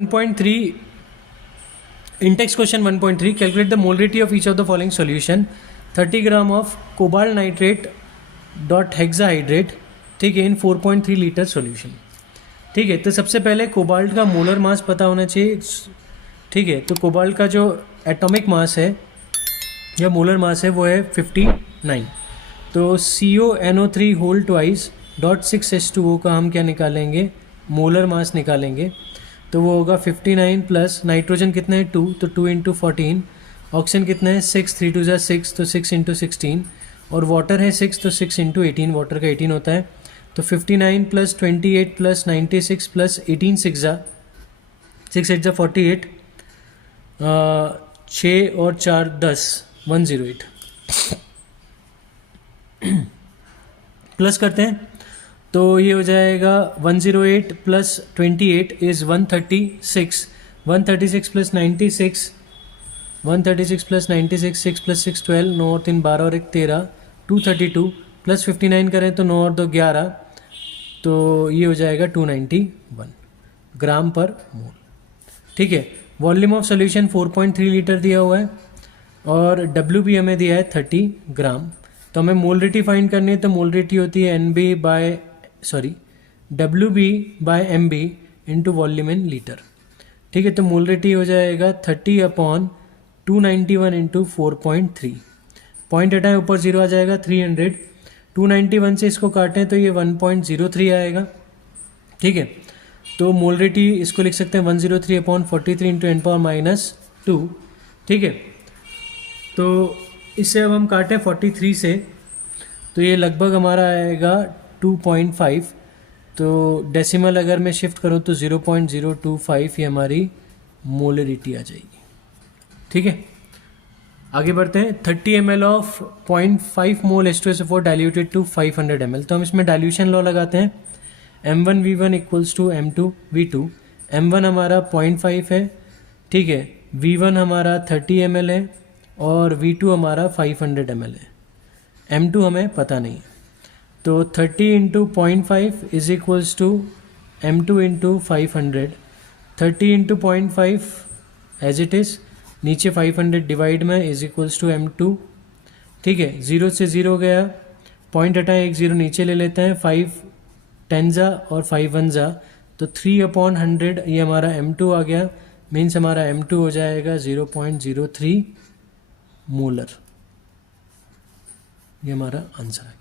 1.3 in-text question 1.3 calculate the molarity of each of the following solution 30 gram of cobalt nitrate dot hexahydrate ठीक है इन 4.3 litre solution. ठीक है, तो सबसे पहले कोबाल्ट का मोलर मास पता होना चाहिए। ठीक है, तो कोबाल्ट का जो एटॉमिक मास है या मोलर मास है वो है 59। तो CONO3 whole twice dot 6H2O का हम क्या निकालेंगे, मोलर मास निकालेंगे। तो वो होगा 59 प्लस नाइट्रोजन कितना है 2, तो 2 इंटू 14, ऑक्सीजन कितना है 6, 3 2 6, तो 6 इंटू 16, और वाटर है 6, तो 6 इंटू 18, वाटर का 18 होता है। तो 59 प्लस 28 प्लस 96 प्लस 18 6 8 48, 6 और 4 10 108 प्लस करते हैं तो ये हो जाएगा 108 plus 28 is 136, 136 plus 96, 136 plus 96, 6 plus 6 12, 9 और 3 12 और 1 13, 232 प्लस 59 करें तो 9 और 2 11, तो ये हो जाएगा 291 ग्राम पर मोल। ठीक है, वॉल्यूम ऑफ सोल्यूशन 4.3 लीटर दिया हुआ है और WB हमें दिया है 30 ग्राम। तो हमें मोलरिटी फाइंड करनी है, तो मोलरिटी होती है WB by MB into volume in litre. ठीक है, तो मोलरिटी हो जाएगा 30/291 इंटू 4.3, पॉइंट हटाएं ऊपर 0 आ जाएगा 300, 291 से इसको काटें तो ये 1.03 आएगा। ठीक है, तो मोलरिटी इसको लिख सकते हैं 103/43 इंटू 10⁻²। ठीक है, तो इससे अब हम काटें 43 से तो ये लगभग हमारा आएगा 2.5, तो डेसिमल अगर मैं शिफ्ट करूँ तो 0.025 ये हमारी मोलरिटी आ जाएगी। ठीक है, आगे बढ़ते हैं। 30 ml of 0.5 mole H2SO4 diluted to 500 ml। तो हम इसमें डाइल्यूशन लॉ लगाते हैं, M1V1 equals to M2V2। M1 हमारा 0.5 है, ठीक है, V1 हमारा 30 ml है और V2 हमारा 500 ml है। M2 हमें पता नहीं है, तो 30 into 0.5 is equals to M2 into 500। 30 into 0.5 as it is, नीचे 500 डिवाइड में इज इक्वल्स टू M2। ठीक है, 0 से 0 गया, पॉइंट हटाएं, एक 0 नीचे ले लेते हैं, 5 10 और 5 1, तो 3/100 ये हमारा M2 आ गया। मीन्स हमारा M2 हो जाएगा 0.03 मोलर। ये हमारा आंसर आ गया।